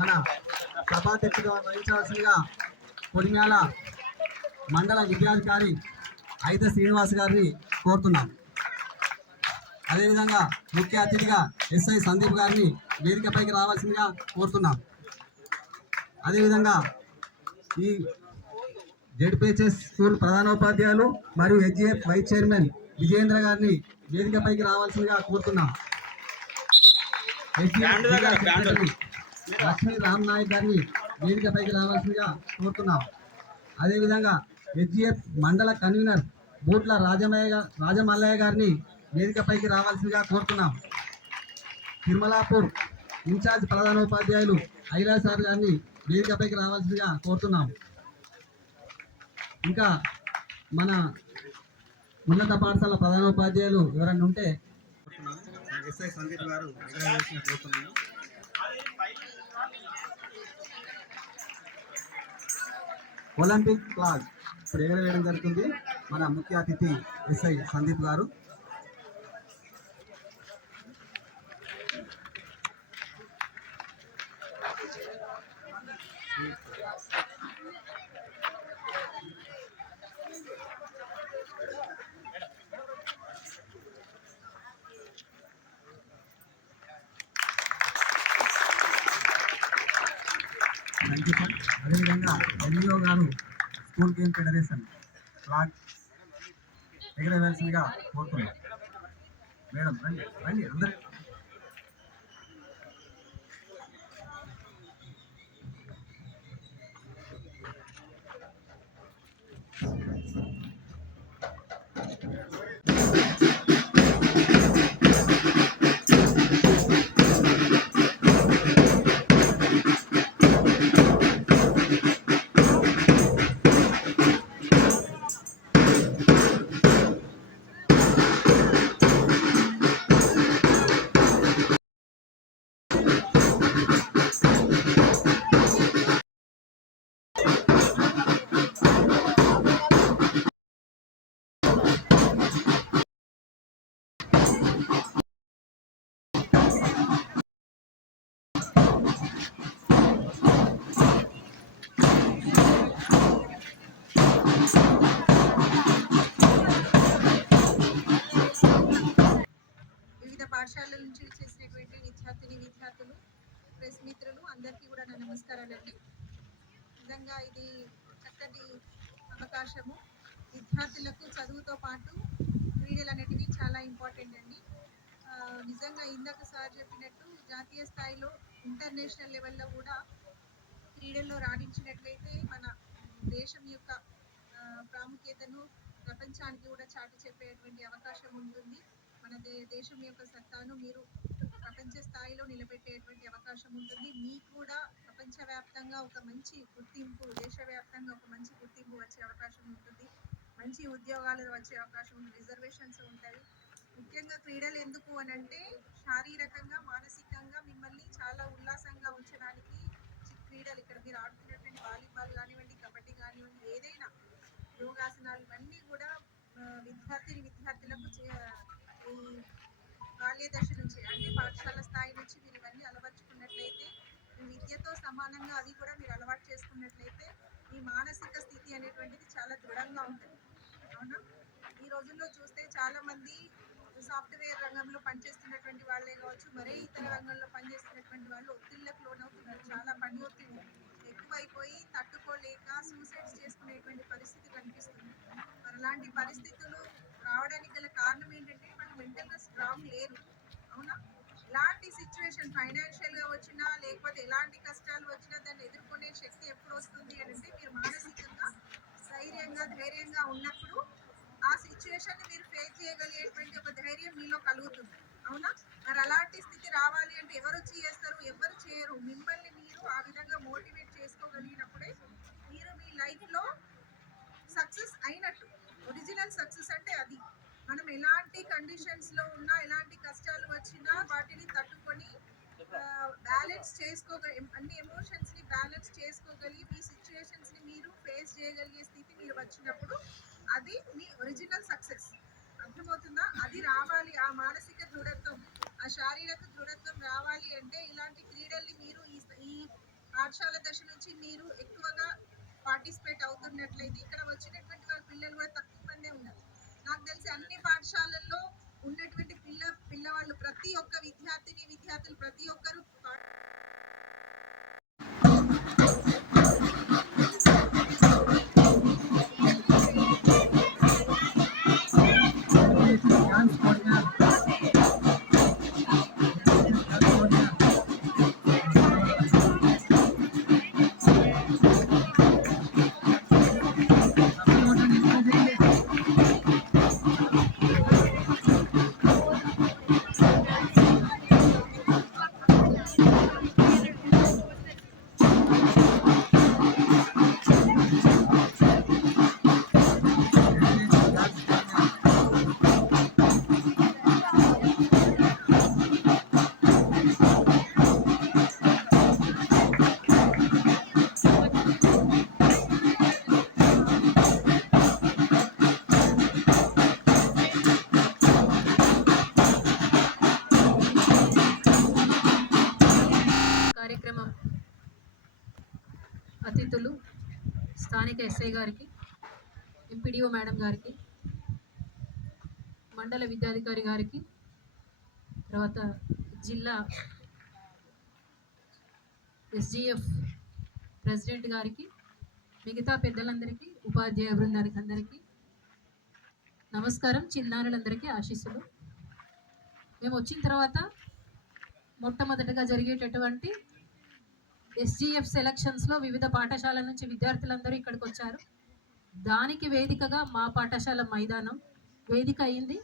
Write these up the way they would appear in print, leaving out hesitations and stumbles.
మన సభాధ్యక్షుడు వహించవలసిందిగా కొడిమ్యాల మండల విద్యాధికారి ఐద శ్రీనివాస్ గారిని కోరుతున్నాం. అదేవిధంగా ముఖ్య అతిథిగా ఎస్ఐ సందీప్ గారిని వేదికపైకి రావాల్సిందిగా కోరుతున్నాం. అదేవిధంగా ఈ జెడ్పిహెచ్ఎస్ స్కూల్ ప్రధానోపాధ్యాయులు మరియు హెచ్జిఎఫ్ వైస్ చైర్మన్ విజయేంద్ర గారిని వేదికపైకి రావాల్సిందిగా కోరుతున్నాం. లక్ష్మీ రామ్ నాయక్ గారిని వేదికపైకి రావాల్సిందిగా కోరుతున్నాం. అదేవిధంగా హెచ్జిఎఫ్ మండల కన్వీనర్ బూట్ల రాజమల్లయ్య గారిని వేదికపైకి రావాల్సిందిగా కోరుతున్నాం. తిరుమలాపూర్ ఇన్ఛార్జ్ ప్రధానోపాధ్యాయులు ఐరా సార్ గారిని వేదికపైకి రావాల్సిందిగా కోరుతున్నాం. ఇంకా మన ఉన్నత పాఠశాల ప్రధానోపాధ్యాయులు ఎవరన్నా ఉంటే ఎస్ఐ సందీప్ గారు కోరుతున్నాను. ఒలింపిక్ ఫ్లాగ్ ఇప్పుడు ఎగరవేయడం జరుగుతుంది. మన ముఖ్య అతిథి ఎస్ఐ సందీప్ గారు. అదేవిధంగా ఎన్జిఓ గారు స్కూల్ గేమ్ ఫెడరేషన్ ఫ్లాగ్ ఎగరవేయాల్సిందిగా కోరుతున్నాం. మేడం రండి రండి అందరు. పాఠశాల నుంచి చేసినటువంటి విద్యార్థులు ప్రెస్ మిత్రులు అందరికీ కూడా నా నమస్కారాలండి. నిజంగా ఇది చక్కటి అవకాశము. విద్యార్థులకు చదువుతో పాటు క్రీడలు అనేటివి చాలా ఇంపార్టెంట్ అండి. నిజంగా ఇందాక సార్ చెప్పినట్టు జాతీయ స్థాయిలో ఇంటర్నేషనల్ లెవెల్లో కూడా క్రీడల్లో రాణించినట్లయితే మన దేశం యొక్క ప్రాముఖ్యతను ప్రపంచానికి కూడా చాటి చెప్పేటువంటి అవకాశం ఉంటుంది. మన దేశం యొక్క సత్తాను మీరు ప్రపంచ స్థాయిలో నిలబెట్టేటువంటి అవకాశం ఉంటుంది. మీకు కూడా ప్రపంచవ్యాప్తంగా ఒక మంచి గుర్తింపు, దేశవ్యాప్తంగా ఒక మంచి గుర్తింపు వచ్చే అవకాశం ఉంటుంది. మంచి ఉద్యోగాలు వచ్చే అవకాశం ఉంటుంది. రిజర్వేషన్స్ ఉంటాయి. ముఖ్యంగా క్రీడలు ఎందుకు అని అంటే శారీరకంగా మానసికంగా మిమ్మల్ని చాలా ఉల్లాసంగా ఉంచడానికి క్రీడలు, ఇక్కడ మీరు ఆడుతున్నటువంటి వాలీబాల్ కానివ్వండి, కబడ్డీ కానివ్వండి, ఏదైనా యోగాసనాలు ఇవన్నీ కూడా విద్యార్థులకు ఈ బాల్య దశ నుంచి అంటే పాఠశాల స్థాయి నుంచి మీరు ఇవన్నీ అలవర్చుకున్నట్లయితే విద్యతో సమానంగా అవి కూడా మీరు అలవాటు చేసుకున్నట్లయితే మీ మానసిక స్థితి అనేటువంటిది చాలా దృఢంగా ఉంటుంది. అవునా? ఈ రోజుల్లో చూస్తే చాలామంది సాఫ్ట్వేర్ రంగంలో పనిచేస్తున్నటువంటి వాళ్ళే కావచ్చు, మరే ఇతర రంగంలో పనిచేస్తున్నటువంటి వాళ్ళు ఒత్తిళ్లకు లోనవుతున్నారు. చాలా పని ఒత్తిడి ఎక్కువైపోయి తట్టుకోలేక సూసైడ్స్ చేసుకునేటువంటి పరిస్థితి కనిపిస్తుంది. మరి అలాంటి పరిస్థితులు రావడానికి గల కారణం ఏంటంటే మనం మెంటల్గా స్ట్రాంగ్ లేరు. అవునా? ఎలాంటి సిచ్యువేషన్ ఫైనాన్షియల్గా వచ్చినా లేకపోతే ఎలాంటి కష్టాలు వచ్చినా దాన్ని ఎదుర్కొనే శక్తి ఎప్పుడు వస్తుంది అని అంటే మీరు మానసికంగా ధైర్యంగా ఉన్నప్పుడు ఆ సిచ్యువేషన్ మీరు ఫేస్ చేయగలిగేటువంటి ఒక ధైర్యం మీలో కలుగుతుంది. అవునా? మరి అలాంటి స్థితి రావాలి అంటే ఎవరు వచ్చి చేస్తారు? ఎవరు చేయరు. మిమ్మల్ని మీరు ఆ విధంగా మోటివేట్ చేసుకోగలిగినప్పుడే మీరు మీ లైఫ్లో సక్సెస్ అయినట్టు. ఒరిజినల్ సక్సెస్ అంటే అది. మనం ఎలాంటి కండిషన్స్లో ఉన్నా, ఎలాంటి కష్టాలు వచ్చినా వాటిని తట్టుకొని బ్యాలెన్స్ అన్ని ఎమోషన్స్ని బ్యాలెన్స్ చేసుకోగలిగి మీ సిచ్యువేషన్స్ని మీరు ఫేస్ చేయగలిగే స్థితి మీరు వచ్చినప్పుడు అది మీ ఒరిజినల్ సక్సెస్. అర్థమవుతుందా? అది రావాలి. ఆ మానసిక దృఢత్వం, ఆ శారీరక దృఢత్వం రావాలి అంటే ఇలాంటి క్రీడల్ని మీరు ఈ పాఠశాల దశ నుంచి మీరు ఎక్కువగా పార్టిసిపేట్ అవుతున్నట్లయితే ఇక్కడ వచ్చినటువంటి వారి పిల్లలు కూడా తక్కువ మందే ఉన్నారు. నాకు తెలిసి అన్ని పాఠశాలల్లో ఉన్నటువంటి పిల్లవాళ్ళు ప్రతి ఒక్క విద్యార్థులు ప్రతి ఒక్కరు కార్యక్రమం అతిథులు స్థానిక ఎస్ఐ గారికి, ఎంపీడీఓ మేడం గారికి, మండల విద్యాధికారి గారికి, తర్వాత జిల్లా ఎస్జిఎఫ్ ప్రెసిడెంట్ గారికి, మిగతా పెద్దలందరికీ, ఉపాధ్యాయ బృందానికి అందరికీ నమస్కారం. చిన్నారులందరికీ ఆశీస్సులు. మేము వచ్చిన తర్వాత మొట్టమొదటిగా జరిగేటటువంటి ఎస్జిఎఫ్ సెలక్షన్స్లో వివిధ పాఠశాలల నుంచి విద్యార్థులందరూ ఇక్కడికి వచ్చారు. దానికి వేదికగా మా పాఠశాల మైదానం వేదిక అయింది.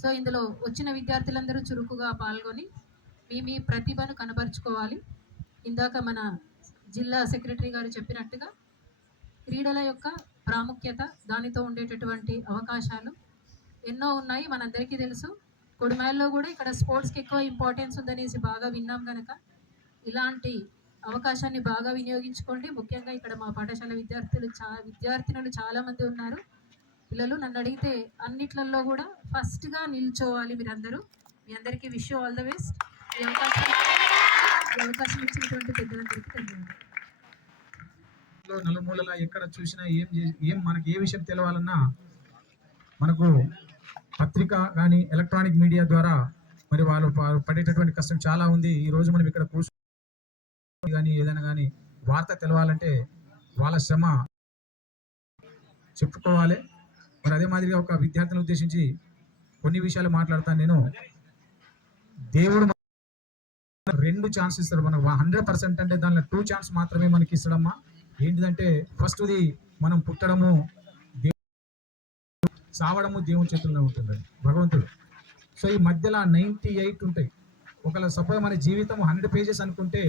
సో ఇందులో వచ్చిన విద్యార్థులందరూ చురుకుగా పాల్గొని మీ ప్రతిభను కనబరుచుకోవాలి. ఇందాక మన జిల్లా సెక్రటరీ గారు చెప్పినట్టుగా క్రీడల యొక్క ప్రాముఖ్యత, దానితో ఉండేటటువంటి అవకాశాలు ఎన్నో ఉన్నాయి, మనందరికీ తెలుసు. కొడిమేల్లో కూడా ఇక్కడ స్పోర్ట్స్కి ఎక్కువ ఇంపార్టెన్స్ ఉందనేసి బాగా విన్నాం కనుక ఇలాంటి అవకాశాన్ని బాగా వినియోగించుకోండి. ముఖ్యంగా ఇక్కడ మా పాఠశాల విద్యార్థినులు చాలామంది ఉన్నారు. పిల్లలు నన్ను అడిగితే అన్నిట్లలో కూడా ఫస్ట్గా నిల్చోవాలి మీరందరూ. మీ అందరికీ wish you all the best. ఈ అవకాశం ఇచ్చినటువంటి పెద్దలందరికీ ధన్యవాదాలు. నలుమూలలా ఎక్కడ చూసినా ఏం మనకి ఏ విషయం తెలవాలన్నా మనకు పత్రిక కానీ ఎలక్ట్రానిక్ మీడియా ద్వారా మరి వాళ్ళు పడేటటువంటి కష్టం చాలా ఉంది. ఈ రోజు మనం ఇక్కడ కూర్చొని కానీ ఏదైనా కానీ వార్త తెలవాలంటే వాళ్ళ శ్రమ చెప్పుకోవాలి. మరి అదే మాదిరిగా ఒక విద్యార్థిని ఉద్దేశించి కొన్ని విషయాలు మాట్లాడతాను నేను. దేవుడు 2 ఛాన్స్ ఇస్తాడు మనకు. 100% అంటే దానిలో 2 ఛాన్స్ మాత్రమే మనకి ఇస్తాడమ్మా. ఏంటిదంటే ఫస్ట్ది మనం పుట్టడము, సావడము దేవుని చేతుల్లో ఉంటుంది భగవంతుడు. సో ఈ మధ్యలో 98 ఉంటాయి. ఒకవేళ సపోజ్ మన జీవితం 100 పేజెస్ అనుకుంటే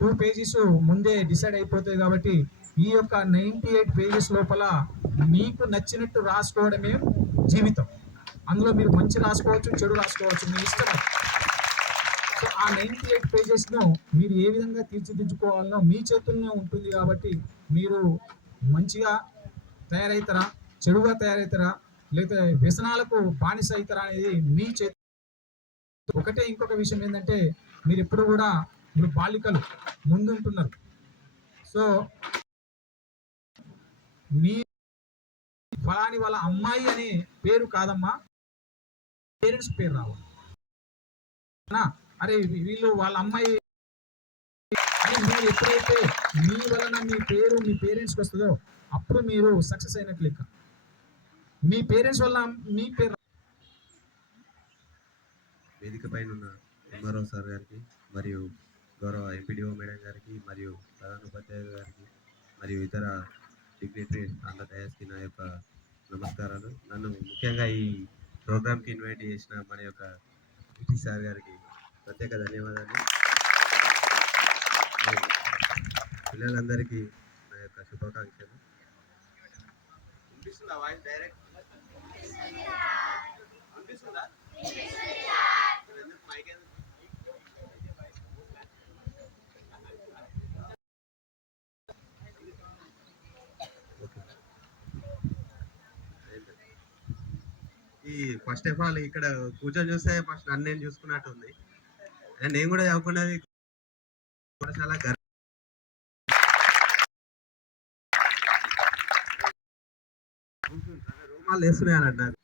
2 పేజెస్ ముందే డిసైడ్ అయిపోతాయి. కాబట్టి ఈ యొక్క 98 పేజెస్ లోపల మీకు నచ్చినట్టు రాసుకోవడమే జీవితం. అందులో మీరు మంచి రాసుకోవచ్చు, చెడు రాసుకోవచ్చు, మీ ఇష్టం. సో ఆ 98 పేజెస్ను మీరు ఏ విధంగా తీర్చిదిద్దుకోవాలనో మీ చేతుల్లోనే ఉంటుంది. కాబట్టి మీరు మంచిగా తయారవుతారా, చెడుగా తయారవుతారా, లేకపోతే వ్యసనాలకు బానిస అవుతారా అనేది మీ చేతి. ఒకటే ఇంకొక విషయం ఏంటంటే మీరు ఎప్పుడు కూడా మీరు బాలికలు ముందుంటున్నారు. సో మీ ఫలాని వాళ్ళ అమ్మాయి అనే పేరు కాదమ్మా, పేరెంట్స్ పేరు రావాలి. అరే వీళ్ళు వాళ్ళ అమ్మాయి అని మీరు ఎప్పుడైతే మీ వలన మీ పేరు మీ పేరెంట్స్కి వస్తుందో అప్పుడు మీరు సక్సెస్ అయినట్లు లెక్క. మీ పేరెంట్స్ వల్ల మీ పేరు. వేదిక పైన ఉన్న ఎంఆర్ఓ సార్ గారికి మరియు గౌరవ ఎంపీడీఓ మేడం గారికి మరియు ప్రధాన ఉపాధ్యాయులు గారికి మరియు ఇతర డిగ్నిటరీ ఆన్ ద డయాస్కి నా యొక్క నమస్కారాలు. నన్ను ముఖ్యంగా ఈ ప్రోగ్రామ్కి ఇన్వైట్ చేసిన మన యొక్క పిటి సార్ గారికి ప్రత్యేక ధన్యవాదాలు. పిల్లలందరికీ నా యొక్క శుభాకాంక్షలు. వాయిస్ డైరెక్ట్ ఈ ఫస్ట్ ఆఫ్ ఆల్ ఇక్కడ కూర్చొని చూస్తే ఫస్ట్ నన్ను నేను చూసుకున్నట్టు ఉంది. నేను కూడా చదువుకున్నది చాలా వాళ్ళు వేస్తున్నాయి అన్నట్టు నాకు.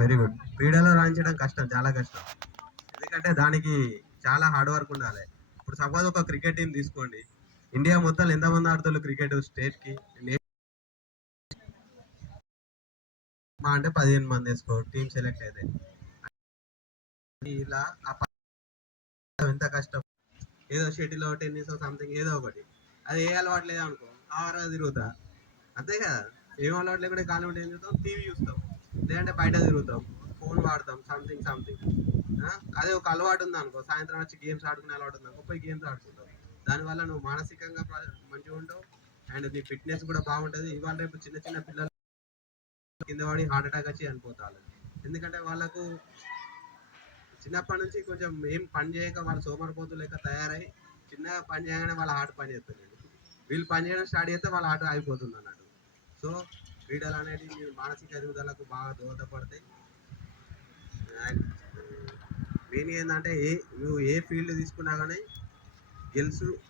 Very good. క్రీడలో రాణించడం కష్టం, చాలా కష్టం. ఎందుకంటే దానికి చాలా హార్డ్ వర్క్ ఉండాలి. ఇప్పుడు సపోజ్ ఒక క్రికెట్ టీం తీసుకోండి, ఇండియా మొత్తం ఎంతమంది ఆడుతారు క్రికెట్ స్టేట్కి? మా అంటే 15 మంది వేసుకో, టీం సెలెక్ట్ అయితే ఇలా ఎంత కష్టం. ఏదో షటిల్ టెన్నిస్ సంథింగ్ ఏదో ఒకటి, అది ఏ అలవాటు లేదా అనుకో ఆవరా తిరుగుతా, అంతే కదా. ఏం అలవాటు లేకుండా ఖాళీ ఉంటే ఏం చూస్తాం, టీవీ చూస్తాం, లేదంటే బయట తిరుగుతాం, ఫోన్ వాడతాం, సంథింగ్. అదే ఒక అలవాటు ఉంది అనుకో, సాయంత్రం వచ్చి గేమ్స్ ఆడుకునే అలవాటు ఉంది అనుకో, పోయి గేమ్స్ ఆడుకుంటావు. దానివల్ల నువ్వు మానసికంగా మంచిగా ఉంటావు, అండ్ నీ ఫిట్నెస్ కూడా బాగుంటుంది. ఇవాళ రేపు చిన్న చిన్న పిల్లలు కింద పడి హార్ట్ అటాక్ వచ్చి చనిపోతారు. ఎందుకంటే వాళ్ళకు చిన్నప్పటి నుంచి కొంచెం ఏం పని చేయక వాళ్ళు సోమరిపోతు లేక తయారై చిన్నగా పని చేయగానే వాళ్ళ హార్ట్ పని చేస్తుంది. వీళ్ళు పని చేయడం స్టార్ట్ చేస్తే వాళ్ళ హార్ట్ అయిపోతుంది అన్నట్టు. సో క్రీడలు అనేవి మీ మానసిక ఎదుగుదలకు బాగా దోహదపడతాయి. మెయిన్ ఏంటంటే నువ్వు ఏ ఫీల్డ్ తీసుకున్నా కానీ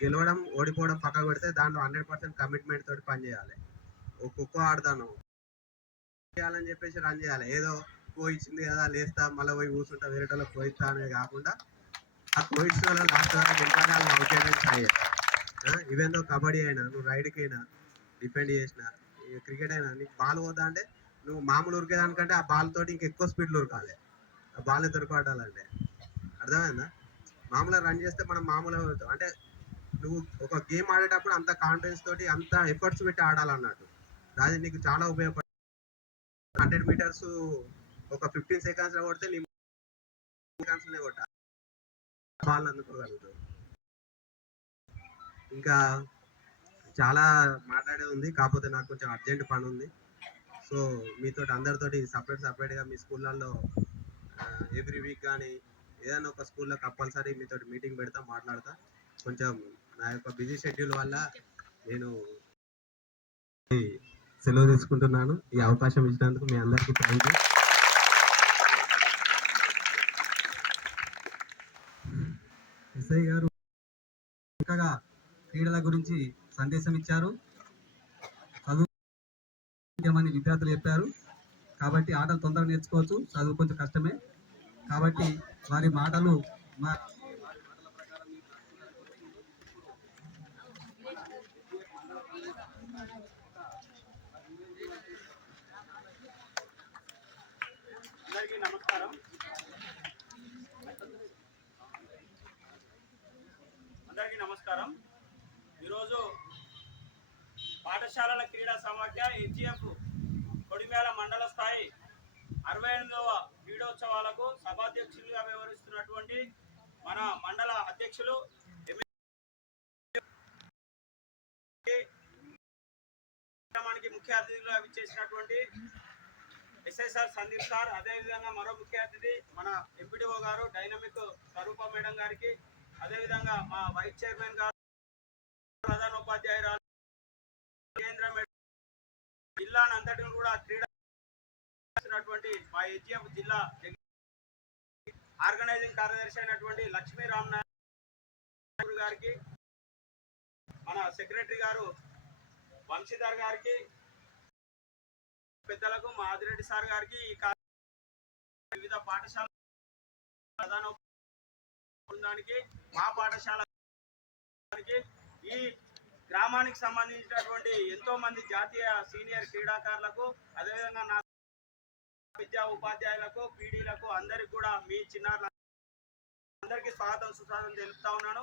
గెలవడం ఓడిపోవడం పక్కకు పెడితే దాంట్లో 100% కమిట్మెంట్ తోటి పని చేయాలి. ఓ ఖోఖో ఆడతాను చేయాలని చెప్పేసి రన్ చేయాలి. ఏదో కోయిచ్చింది కదా లేస్తా మళ్ళీ పోయి కూర్చుంటా వేరే వాళ్ళకి కోయిస్తా అనేది కాకుండా, ఆ కోయిచ్చిన వాళ్ళు లాస్ట్ వరకు నింపాడాలని అవుతాయని ట్రై చేయాలి. ఈవెందో కబడ్డీ అయినా, నువ్వు రైడ్కి అయినా డిపెండ్ చేసిన, క్రికెట్ అయినా నీకు బాల్ పోతా అంటే నువ్వు మామూలు ఉరికేదానికంటే ఆ బాల్ తోటి ఇంకెక్కువ స్పీడ్లో ఉరకాలి. ఆ బాల్ని దొరకబడాలంటే అర్థమైందా? మామూలుగా రన్ చేస్తే మనం మామూలుగా అవుతాం. అంటే నువ్వు ఒక గేమ్ ఆడేటప్పుడు అంత కాన్ఫిడెన్స్ తోటి అంత ఎఫర్ట్స్ పెట్టి ఆడాలన్నట్టు. అది నీకు చాలా ఉపయోగపడుతుంది. 100 మీటర్స్ ఒక 15 సెకండ్స్లో కొడితే నీ సెకండ్స్లోనే కొట్టాలి, బాల్ అందుకోగలుగుతావు. ఇంకా చాలా మాట్లాడే ఉంది, కాకపోతే నాకు కొంచెం అర్జెంట్ పని ఉంది. సో మీతో అందరితోటి సపరేట్గా మీ స్కూళ్ళల్లో ఎవ్రీ వీక్ కానీ ఏదైనా ఒక స్కూల్లో కంపల్సరీ మీతో మీటింగ్ పెడతా, మాట్లాడతా. కొంచెం నా యొక్క బిజీ షెడ్యూల్ వల్ల నేను సెలవు తీసుకుంటున్నాను. ఈ అవకాశం ఇచ్చినందుకు మీ అందరికీ థ్యాంక్ యూ. ఎస్ఐ గారు చక్కగా క్రీడల గురించి సందేశం ఇచ్చారు. చదువు విద్యార్థులు చెప్పారు కాబట్టి ఆటలు తొందరగా నేర్చుకోవచ్చు, చదువు కొంచెం కష్టమే. కాబట్టి వారి మాటలు అందరికీ నమస్కారం. ఈరోజు పాఠశాలల క్రీడా సమాఖ్య హెచ్జిఎఫ్ కొడిమేల మండల స్థాయి 68వ క్రీడోత్సవాలకు సభాధ్యక్షులుగా వ్యవహరిస్తున్నటువంటి మన మండల అధ్యక్షులు ముఖ్య అతిథులుగా విచ్చేసినటువంటి ఎస్ఐ సార్ సందీప్ సార్, అదేవిధంగా మరో ముఖ్య అతిథి మన ఎంపీడీఓ గారు డైనమిక్ స్వరూప మేడం గారికి, అదేవిధంగా మా వైస్ చైర్మన్ గారు, ప్రధానోపాధ్యాయురాలు కేంద్ర మేడం, జిల్లానంతటిని కూడా క్రీడా మా హెచ్జిఎఫ్ జిల్లా ఆర్గనైజింగ్ కార్యదర్శి అయినటువంటి లక్ష్మీ రామనాథ్ గారికి, మన సెక్రటరీ గారు వంశీధర్ గారికి, పెద్దలకు మా ఆదిరెడ్డి సార్ గారికి, ఈ వివిధ పాఠశాల ప్రధాన బృందానికి, మా పాఠశాల ఈ గ్రామానికి సంబంధించినటువంటి ఎంతో మంది జాతీయ సీనియర్ క్రీడాకారులకు, అదేవిధంగా నా విద్యా ఉపాధ్యాయులకు, పీడీలకు అందరికి కూడా మీ చిన్నారుల అందరికీ స్వాగతం సుస్వాగతం తెలుపుతా ఉన్నాను.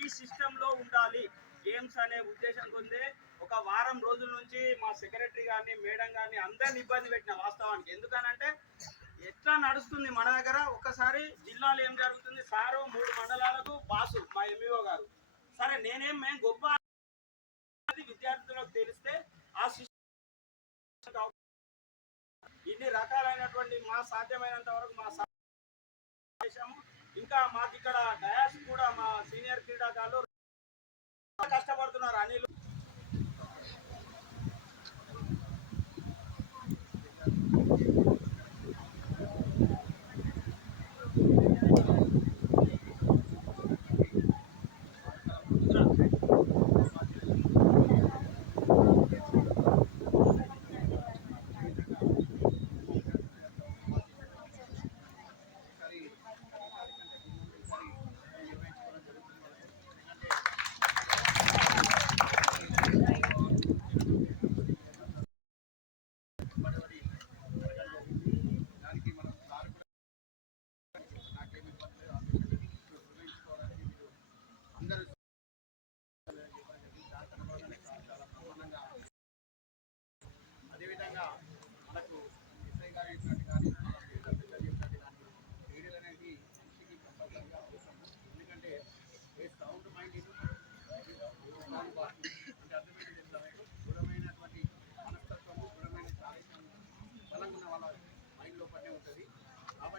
ఈ సిస్టంలో ఉండాలి గేమ్స్ అనే ఉద్దేశం కొందే ఒక వారం రోజుల నుంచి మా సెక్రటరీ గారిని మేడం గారిని అందరిని ఇబ్బంది పెట్టిన వాస్తవానికి. ఎందుకనంటే ఎట్లా నడుస్తుంది మన దగ్గర, ఒక్కసారి జిల్లాలో ఏం జరుగుతుంది, సారు 3 మండలాలకు బాసు మా ఎంఈఓ గారు, సరే మేము గొప్ప విద్యార్థులకు తెలిస్తే ఆ సిస్టమ్ ఇన్ని రకాలైనటువంటి మా సాధ్యమైనంత వరకు మా చేశాము. ఇంకా మాకు ఇక్కడ డయాస్ కూడా మా సీనియర్ క్రీడాకారులు కష్టపడుతున్నారు. అనిల్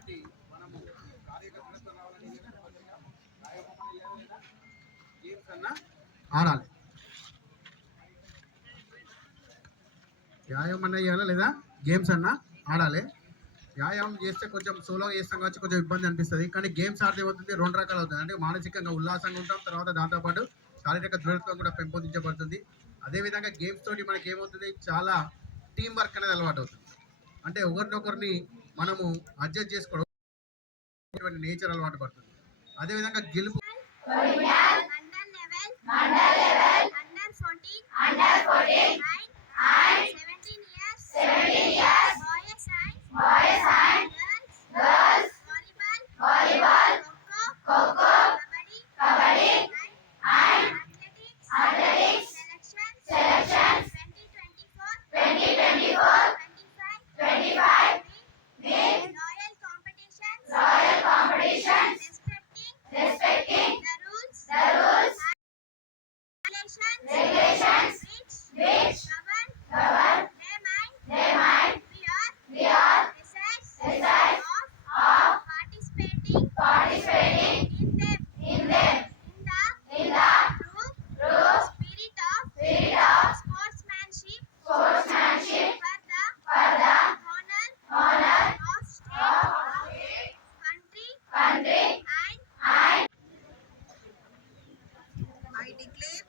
కాబట్టి మనము కార్యకర్తలతో రావాలని గేమ్స్ అన్నా ఆడాలి. వ్యాయామం అన్నా చేయాలా లేదా గేమ్స్ అన్నా ఆడాలి. వ్యాయామం చేస్తే కొంచెం సోలోగా చేస్తాం కాబట్టి కొంచెం ఇబ్బంది అనిపిస్తుంది. కానీ గేమ్స్ ఆడితే ఏమవుతుంది, 2 రకాలు అవుతుంది. అంటే మానసికంగా ఉల్లాసంగా ఉంటాం, తర్వాత దాంతోపాటు శారీరక దృఢత్వం కూడా పెంపొందించబడుతుంది. అదేవిధంగా గేమ్స్ తోటి మనకి ఏమవుతుంది, చాలా టీం వర్క్ అనేది అలవాటు అవుతుంది. అంటే ఒకరినొకరిని మనము అడ్జస్ట్ చేసుకోవడం నేచర్ అలవాటు పడుతుంది. అదేవిధంగా గెలుపు I declare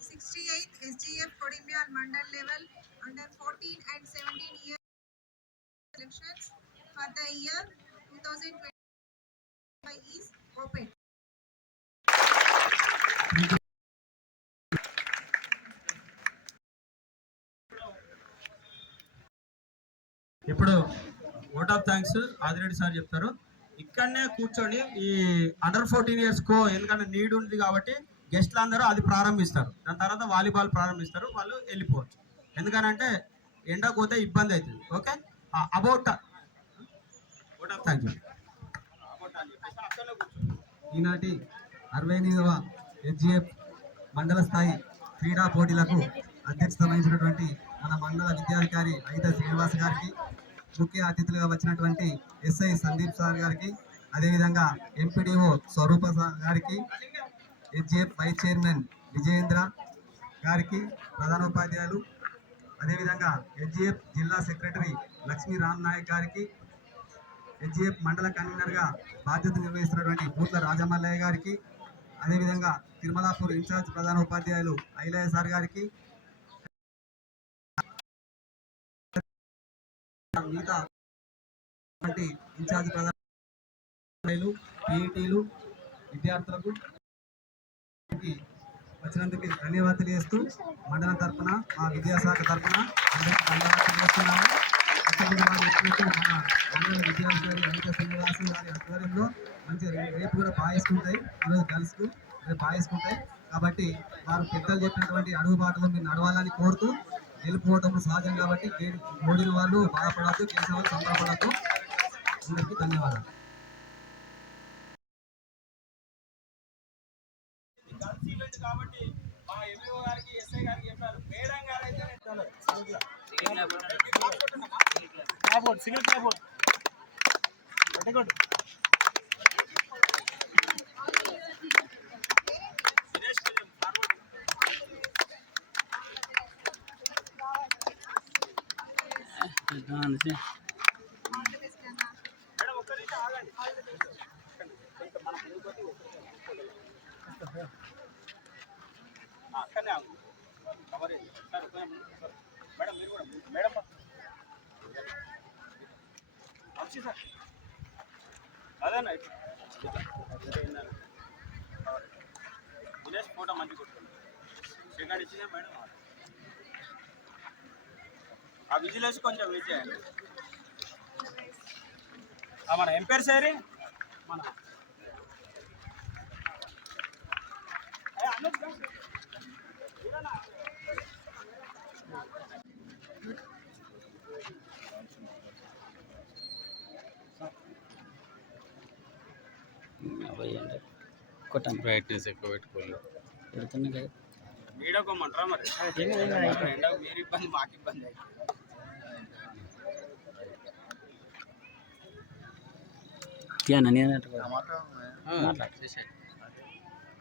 68th SGF Kodimyal Mandal level under 14 and 17 years elections for the year 2025 is open. ఇప్పుడు vote of thanks Adireddy sir చెప్తారు. ఇక్కడనే కూర్చొని ఈ అండర్ 14 years కో ఎందుకంటే నీడ్ ఉంది కాబట్టి గెస్ట్లు అందరూ అది ప్రారంభిస్తారు. దాని తర్వాత వాలీబాల్ ప్రారంభిస్తారు, వాళ్ళు వెళ్ళిపోవచ్చు. ఎందుకనంటే ఎండ పోతే ఇబ్బంది అవుతుంది. Okay, about vote of thank you. ఈనాటి 68వ SGF మండల స్థాయి క్రీడా పోటీలకు అధ్యక్షత వహించినటువంటి మన మండల విద్యాధికారి ఐద శ్రీనివాస్ గారికి, ముఖ్య అతిథులుగా వచ్చినటువంటి SI సందీప్ సార్ గారికి, అదేవిధంగా ఎంపీడీఓ స్వరూప గారికి, SGF వైస్ చైర్మన్ విజయేంద్ర గారికి, ప్రధానోపాధ్యాయులు, అదేవిధంగా SGF జిల్లా సెక్రటరీ లక్ష్మీ రామ్ నాయక్ గారికి, SGF మండల కన్వీనర్గా బాధ్యత నిర్వహిస్తున్నటువంటి పూట్ల రాజమల్లయ్య గారికి, అదేవిధంగా తిరుమలాపూర్ ఇన్ఛార్జ్ ప్రధానోపాధ్యాయులు ఐలయ్య సార్ గారికి, మిగతా ఇన్ఛార్జ్ ప్రధాన PETలు విద్యార్థులకు వచ్చినందుకు ధన్యవాదాలు తెలియజేస్తూ మండలం తరఫున మా విద్యాశాఖ తరఫున అందరికీ ధన్యవాదాలు తెలియజేస్తున్నాము. మన మండల విద్యాధికారి అనిత శ్రీనివాసు వారి ఆధ్వర్యంలో మంచి రేపు కూడా బాగేసుకుంటాయి. ఈరోజు గర్ల్స్కు రేపు బాగేసుకుంటాయి కాబట్టి వారు పెద్దలు చెప్పినటువంటి అడుగుబాటులో మీరు నడవాలని కోరుతూ, గెలుపుకోవటం సహజం కాబట్టి ఓడిన వాళ్ళు బాధపడద్దు, గెలిచిన వాళ్ళు సంబరపడద్దు. అందరికీ ధన్యవాదాలు. కాబట్టి మా ఎంఈఓ గారికి ఎస్ఐ గారికి చెప్పారు. మేడం గారు అయితే సింగిల్ క్లాబ్ అక్కడనే కవర్ సార్ మేడం మీరు కూడా మేడం వచ్చి సార్ అదేనా విలేజ్ ఫోటో మంచి కొట్టుకోండి. సెకండ్ ఇచ్చిందా మేడం ఆ విజిలేసి కొంచెం వెయిట్ చేయండి. మన ఎంపైర్ సారీ మన బ్రైట్నెస్ ఎక్కువ పెట్టుకోలేదు పెడుతున్నా కదా వీడొకమంటారా మరి ఎండకు మీరు ఇబ్బంది మాకు ఇబ్బంది అయితే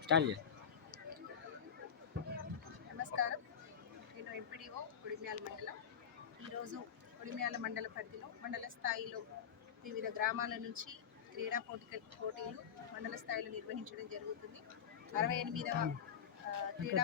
స్టార్ట్ చేయి. నమస్కారం. నేను ఎంపీడీఓ కొడిమ్యాల మండలం. ఈరోజు కొడిమ్యాల మండల పరిధిలో మండల స్థాయిలో వివిధ గ్రామాల నుంచి క్రీడా పోటీలు మండల స్థాయిలో నిర్వహించడం జరుగుతుంది. 68వ క్రీడా